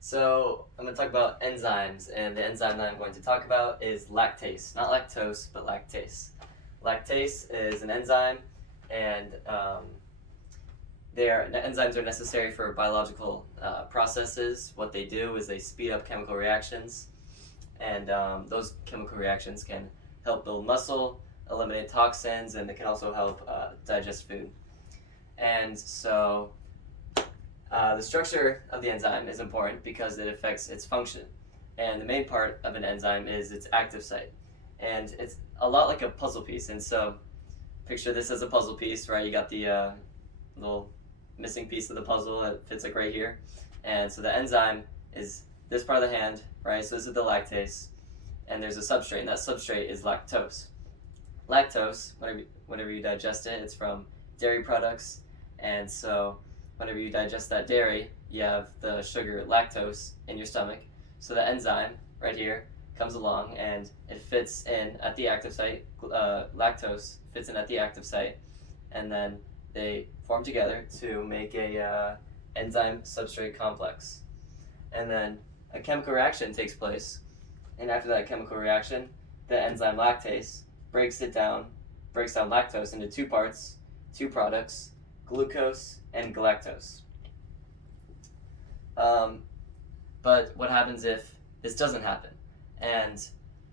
So I'm going to talk about enzymes, and the enzyme that I'm going to talk about is lactase. Not lactose, but lactase. Lactase is an enzyme, and enzymes are necessary for biological processes. What they do is they speed up chemical reactions, and those chemical reactions can help build muscle, eliminate toxins, and they can also help digest food. And so the structure of the enzyme is important because it affects its function. And the main part of an enzyme is its active site. And it's a lot like a puzzle piece. And so picture this as a puzzle piece, right? You got the little missing piece of the puzzle that fits like right here. And so the enzyme is this part of the hand, right? So this is the lactase. And there's a substrate, and that substrate is lactose. Lactose, whenever you digest it, it's from dairy products. And so whenever you digest that dairy, you have the sugar lactose in your stomach. So the enzyme right here comes along and it fits in at the active site. Lactose fits in at the active site, and then they form together to make a enzyme substrate complex. And then a chemical reaction takes place, and after that chemical reaction, the enzyme lactase breaks down lactose into two parts, two products, glucose and galactose. But what happens if this doesn't happen? And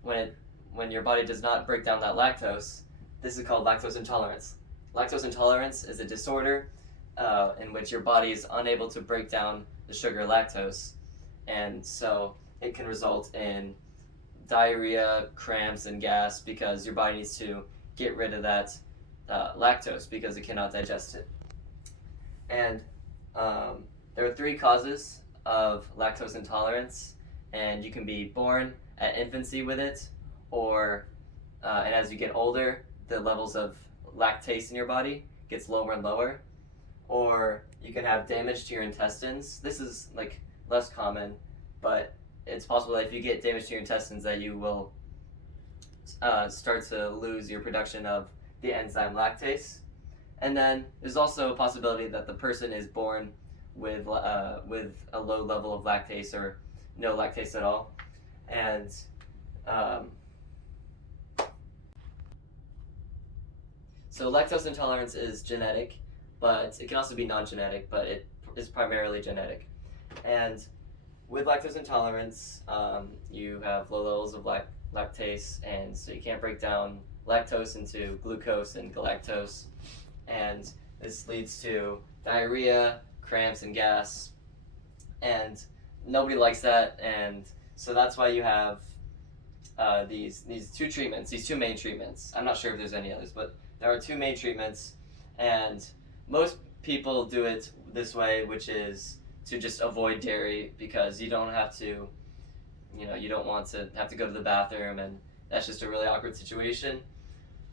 when your body does not break down that lactose, this is called lactose intolerance. Lactose intolerance is a disorder in which your body is unable to break down the sugar lactose, and so it can result in diarrhea, cramps, and gas because your body needs to get rid of that lactose because it cannot digest it. And there are three causes of lactose intolerance, and you can be born at infancy with it, or and as you get older, the levels of lactase in your body gets lower and lower, or you can have damage to your intestines. This is like less common, but it's possible that if you get damage to your intestines that you will start to lose your production of the enzyme lactase. And then there's also a possibility that the person is born with a low level of lactase or no lactase at all. And so lactose intolerance is genetic, but it can also be non-genetic, but it is primarily genetic. And with lactose intolerance, you have low levels of lactase, and so you can't break down lactose into glucose and galactose, and this leads to diarrhea, cramps, and gas, and nobody likes that, and so that's why you have these two main treatments. I'm not sure if there's any others, but there are two main treatments, and most people do it this way, which is to just avoid dairy because you don't have to, you don't want to have to go to the bathroom, and that's just a really awkward situation.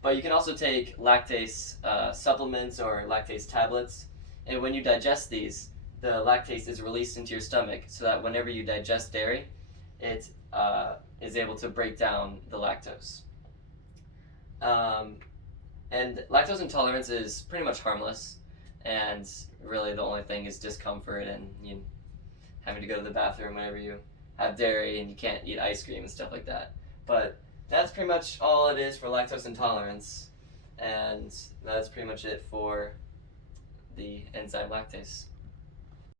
But you can also take lactase supplements or lactase tablets, and when you digest these, the lactase is released into your stomach so that whenever you digest dairy, it is able to break down the lactose. And lactose intolerance is pretty much harmless, and really the only thing is discomfort and having to go to the bathroom whenever you have dairy and you can't eat ice cream and stuff like that. But that's pretty much all it is for lactose intolerance, and that's pretty much it for the enzyme lactase.